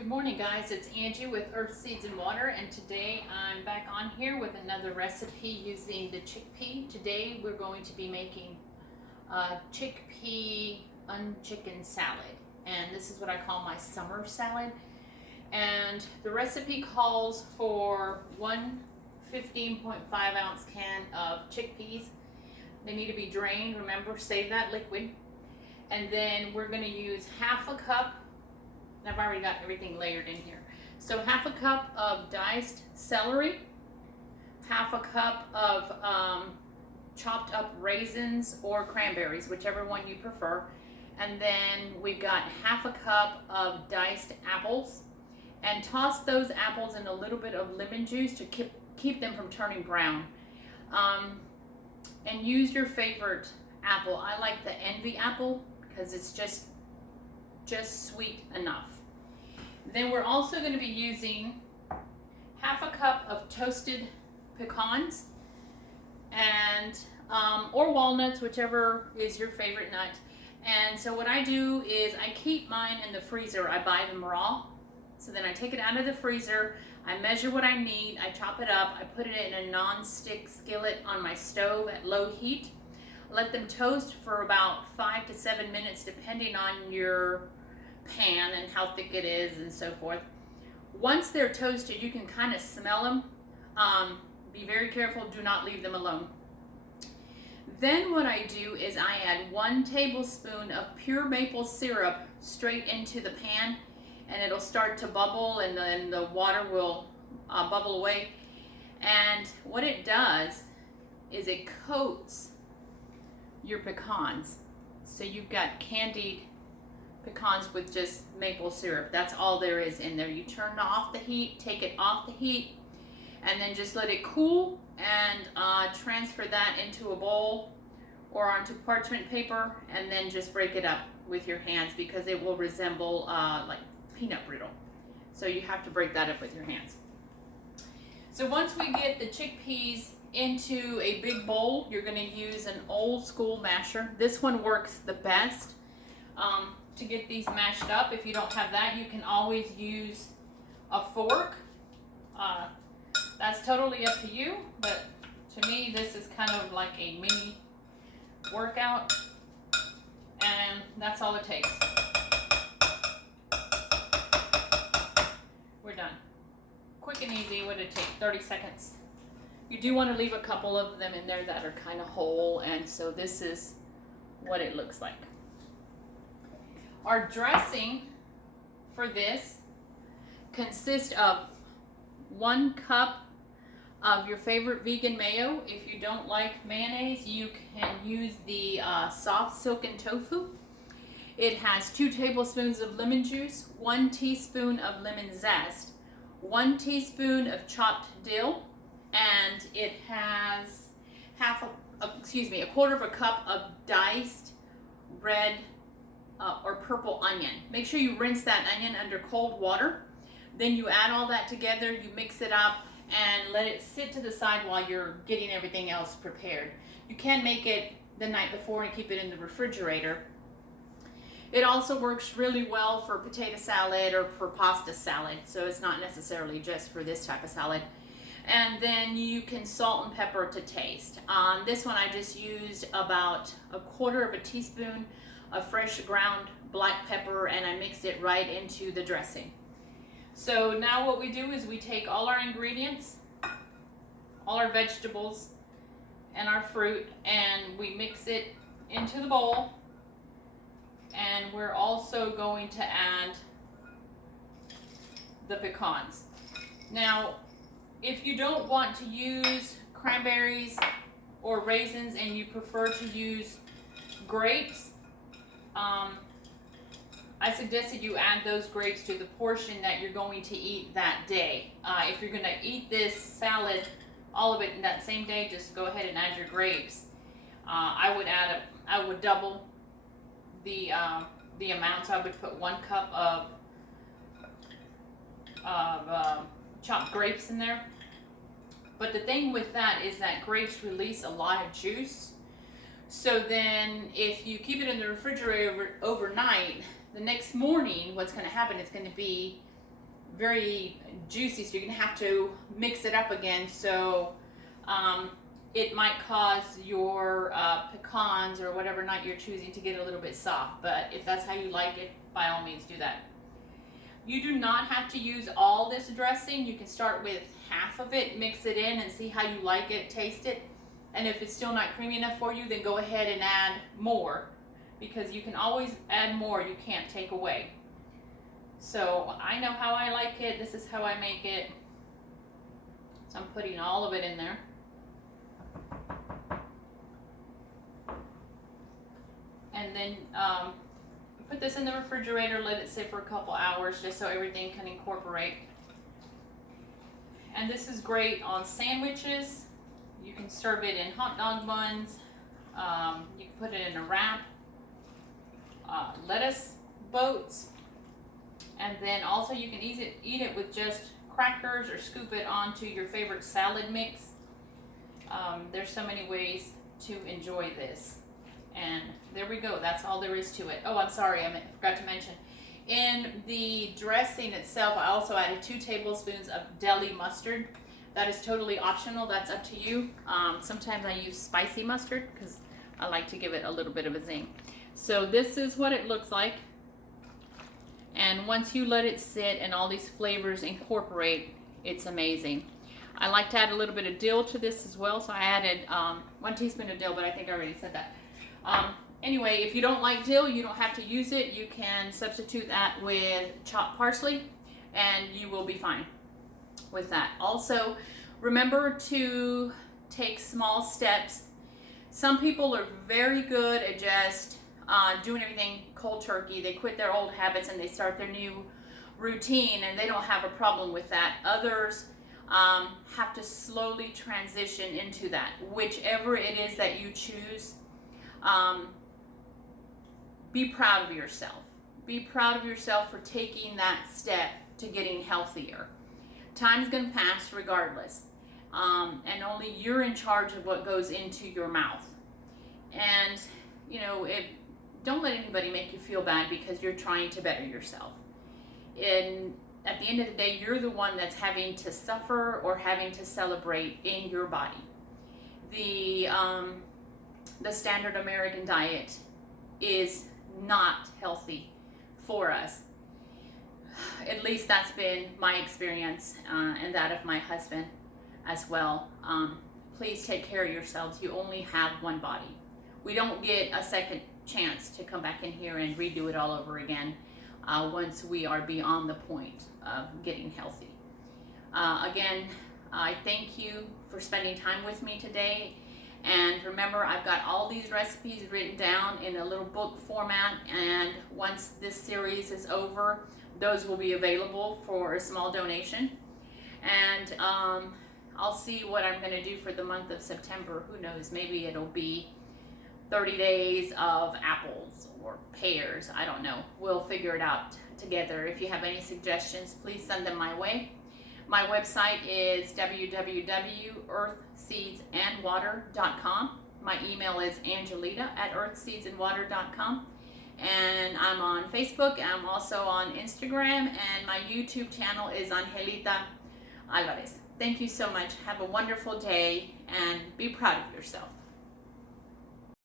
Good morning, guys. It's Angie with Earth Seeds and Water, and today I'm back on here with another recipe using the chickpea. Today we're going to be making chickpea UnCkic'n salad, and this is what I call my summer salad. And the recipe calls for one 15.5 ounce can of chickpeas. They need to be drained. Remember, save that liquid. And then we're going to use half a cup. I've already got everything layered in here. So half a cup of diced celery, half a cup of chopped up raisins or cranberries, whichever one you prefer. And then we've got half a cup of diced apples, and toss those apples in a little bit of lemon juice to keep them from turning brown. And use your favorite apple. I like the Envy apple because it's just sweet enough. Then we're also going to be using half a cup of toasted pecans and or walnuts, whichever is your favorite nut. And so what I do is I keep mine in the freezer. I buy them raw. So then I take it out of the freezer, I measure what I need, I chop it up, I put it in a non-stick skillet on my stove at low heat. Let them toast for about 5 to 7 minutes depending on your pan and how thick it is and so forth. Once they're toasted, you can kind of smell them. Be very careful, do not leave them alone. Then what I do is I add 1 tablespoon of pure maple syrup straight into the pan, and it'll start to bubble, and then the water will bubble away. And what it does is it coats your pecans. So you've got candied pecans with just maple syrup. That's all there is in there. You turn off the heat, take it off the heat, and then just let it cool, and transfer that into a bowl or onto parchment paper, and then just break it up with your hands because it will resemble like peanut brittle. So you have to break that up with your hands. So once we get the chickpeas into a big bowl, you're going to use an old school masher. This one works the best to get these mashed up. If you don't have that, you can always use a fork. That's totally up to you, but to me this is kind of like a mini workout, and that's all it takes. We're done. Quick and easy. What did it take? 30 seconds. You do want to leave a couple of them in there that are kind of whole, and so this is what it looks like. Our dressing for this consists of 1 cup of your favorite vegan mayo. If you don't like mayonnaise, you can use the soft silken tofu. It has 2 tablespoons of lemon juice, 1 teaspoon of lemon zest, 1 teaspoon of chopped dill, and it has a quarter of a cup of diced red or purple onion. Make sure you rinse that onion under cold water. Then you add all that together, you mix it up, and let it sit to the side while you're getting everything else prepared. You can make it the night before and keep it in the refrigerator. It also works really well for potato salad or for pasta salad, so it's not necessarily just for this type of salad. And then you can salt and pepper to taste. On this one, I just used about a quarter of a teaspoon of fresh ground black pepper, and I mixed it right into the dressing. So now what we do is we take all our ingredients, all our vegetables, and our fruit, and we mix it into the bowl. And we're also going to add the pecans. Now, if you don't want to use cranberries or raisins and you prefer to use grapes, I suggest that you add those grapes to the portion that you're going to eat that day. If you're going to eat this salad, all of it in that same day, just go ahead and add your grapes. I would double the amount, so I would put 1 cup of chopped grapes in there. But the thing with that is that grapes release a lot of juice. So then if you keep it in the refrigerator overnight, the next morning what's going to happen is going to be very juicy, so you're gonna have to mix it up again. So it might cause your pecans or whatever nut you're choosing to get a little bit soft. But if that's how you like it, by all means do that. You do not have to use all this dressing. You can start with half of it, mix it in, and see how you like it, taste it. And if it's still not creamy enough for you, then go ahead and add more, because you can always add more, you can't take away. So I know how I like it. This is how I make it. So I'm putting all of it in there. And then put this in the refrigerator, let it sit for a couple hours just so everything can incorporate. And this is great on sandwiches. You can serve it in hot dog buns. You can put it in a wrap, lettuce boats, and then also you can eat it with just crackers or scoop it onto your favorite salad mix. There's so many ways to enjoy this. And there we go. That's all there is to it. Oh, I'm sorry. I forgot to mention. In the dressing itself, I also added 2 tablespoons of deli mustard. That is totally optional. That's up to you. Sometimes I use spicy mustard because I like to give it a little bit of a zing. So this is what it looks like. And once you let it sit and all these flavors incorporate, it's amazing. I like to add a little bit of dill to this as well. So I added 1 teaspoon of dill, but I think I already said that. Anyway, if you don't like dill, you don't have to use it. You can substitute that with chopped parsley and you will be fine with that. Also, remember to take small steps. Some people are very good at just doing everything cold turkey. They quit their old habits and they start their new routine and they don't have a problem with that. Others have to slowly transition into that. Whichever it is that you choose, be proud of yourself. Be proud of yourself for taking that step to getting healthier. Time's gonna pass regardless, and only you're in charge of what goes into your mouth. And you know, don't let anybody make you feel bad because you're trying to better yourself. And at the end of the day, you're the one that's having to suffer or having to celebrate in your body. The standard American diet is not healthy for us. At least that's been my experience and that of my husband as well. Please take care of yourselves. You only have one body. We don't get a second chance to come back in here and redo it all over again once we are beyond the point of getting healthy. Again, I thank you for spending time with me today. And remember, I've got all these recipes written down in a little book format, and once this series is over, those will be available for a small donation. And I'll see what I'm going to do for the month of September. Who knows, maybe it'll be 30 days of apples or pears. I don't know. We'll figure it out together. If you have any suggestions, please send them my way. My website is www.earthseedsandwater.com. My email is angelita@earthseedsandwater.com. And I'm on Facebook. I'm also on Instagram. And my YouTube channel is Angelita Alvarez. Thank you so much. Have a wonderful day and be proud of yourself.